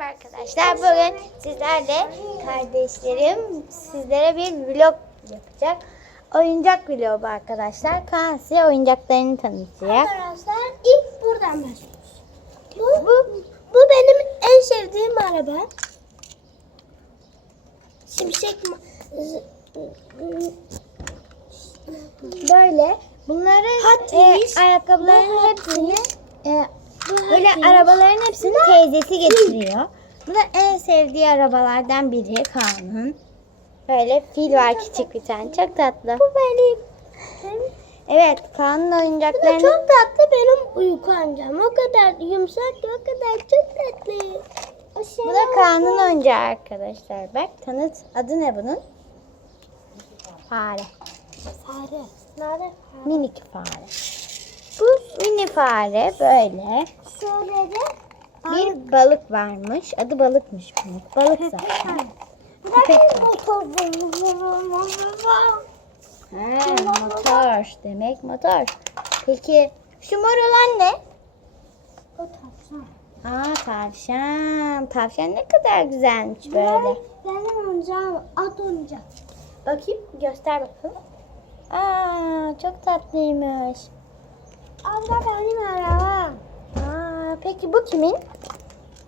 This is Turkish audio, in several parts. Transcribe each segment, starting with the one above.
Arkadaşlar bugün sizlerle kardeşlerim sizlere bir vlog yapacak. Oyuncak vlogu arkadaşlar. Kaan size oyuncaklarını tanıtacak. Arkadaşlar ilk buradan başlıyoruz. Bu, bu, bu benim en sevdiğim araba. Şimşek Böyle bunları Hot e, ayakkabıların hepsini e, böyle arabaların hepsini teyzesi getiriyor. Bu da en sevdiği arabalardan biri Kaan'ın. Böyle fil var küçük bir tane. Çok tatlı. Bu benim. Evet Kaan'ın Bu da oyuncaklarını çok tatlı benim uyku amcam. O kadar yumuşak o kadar çok tatlı. Bu da Kaan'ın oyuncağı arkadaşlar. Bak tanıt. Adı ne bunun? Fare. Fare. Minik fare. Mini fare böyle. Şöyle de Bir balık varmış. Adı balıkmış bunun. Balık zaten. Benim motor. Ha, motor. Demek motor. Peki şu mor olan ne? O tavşan. Aa tavşan. Tavşan ne kadar güzelmiş böyle. Benim oyuncağım at oyuncak. Bakayım göster bakalım. Aa çok tatlıymış. Abla benim arabam. Aa, peki bu kimin?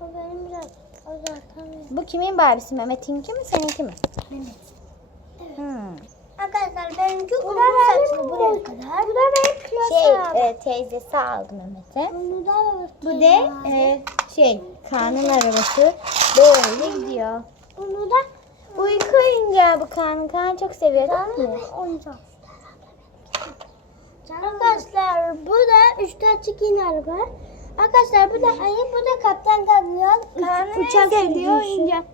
O benim biraz. O zaten. Bu kimin Barbie'si? Mehmet'inki mi seninki mi? Mehmet. Hmm. Arkadaşlar benimki uzun saçlı buraya kadar. Bu da benim Şey e, teyzesi aldı Mehmet'e. Bunu da Bu de e, şey Kaan'ın arabası böyle gidiyor. Bunu da Uyku oyuncağı bu Kaan. Kaan çok seviyor değil mi? oyuncak. Arkadaşlar bu da üstü açık yine araba. Arkadaşlar bu da ayı, bu da kaptan kamyon. Kaan'ın Uçak sürücüsü. oyuncak.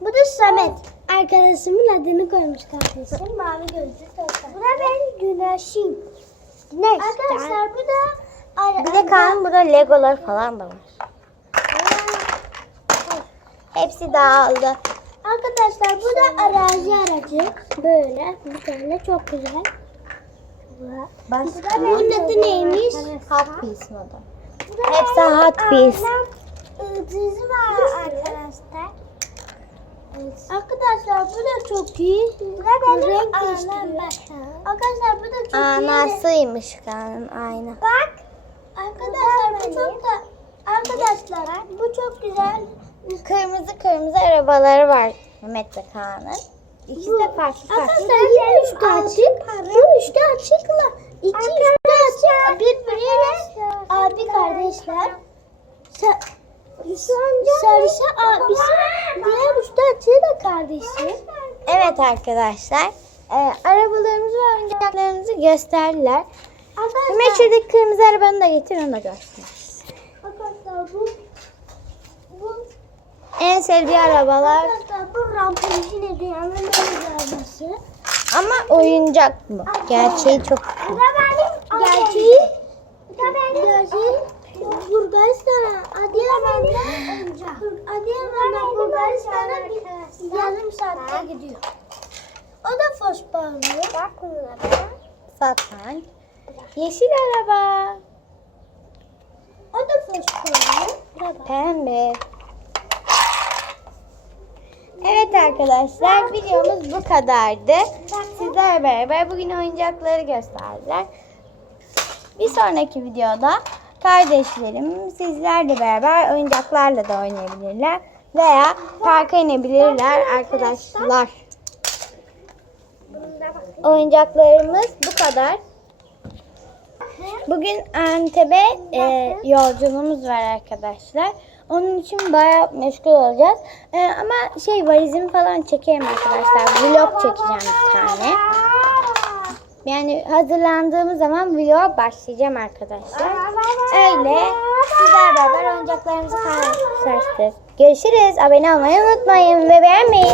Bu da Samet. Arkadaşımın adını koymuş kardeşim. Mavi gözlü Bu da benim güneşim. Güneş. Arkadaşlar bu da ara- Bir de Kaan burada legolar falan da var. Hepsi dağıldı. Arkadaşlar bu da arazi aracı. Böyle bir tane çok güzel. Başka Bunun adı neymiş? Hot Wheels moda. Hepsi Hot Wheels. Dizi var arkadaşlar. Arkadaşlar bu da çok iyi. Bu benim renk değiştiriyor. Arkadaşlar bu da çok iyi. Anasıymış Kaan'ın aynı. Bak. Arkadaşlar bu çok da Arkadaşlar bu çok güzel. Kırmızı kırmızı arabaları var Mehmet ve Kaan'ın. İkisi de farklı farklı. Arkadaşlar üstü açık. Bu üstü açıkla. İki üstü açık. Birbiriyle abi kardeşler. Sa Sarısı abisi. Diğer üstü açığı da kardeşi. Evet arkadaşlar. E, arabalarımızı ve oyuncaklarımızı gösterdiler. Arkadaşlar, şuradaki kırmızı arabanı da getir onu da göster. arkadaşlar bu bu En sevdiği arabalar arkadaşlar bu Rampolcine dünyanın en güzel arabası. Ama oyuncak bu. Gerçeği çok gerçeği. Gerçeği. Bulgaristan'a, Adıyaman'da, Adıyaman'dan Bulgaristan'a yarım saatte gidiyor. O da fos bağlıyor. Bak bunlara. satan. Yeşil araba. O da fos bağlıyor. Pembe. Evet arkadaşlar videomuz bu kadardı. Sizlerle beraber bugün oyuncakları gösterdiler. Bir sonraki videoda kardeşlerim sizlerle beraber oyuncaklarla da oynayabilirler. Veya parka inebilirler arkadaşlar. Oyuncaklarımız bu kadar. Bugün Antep'e e, yolculuğumuz var arkadaşlar. Onun için bayağı meşgul olacağız. E, ama şey valizimi falan çekerim arkadaşlar. Vlog çekeceğim bir tane. Yani hazırlandığımız zaman vlog başlayacağım arkadaşlar. Öyle sizler beraber oyuncaklarımızı paylaşacağız. Görüşürüz. Abone olmayı unutmayın ve beğenmeyi.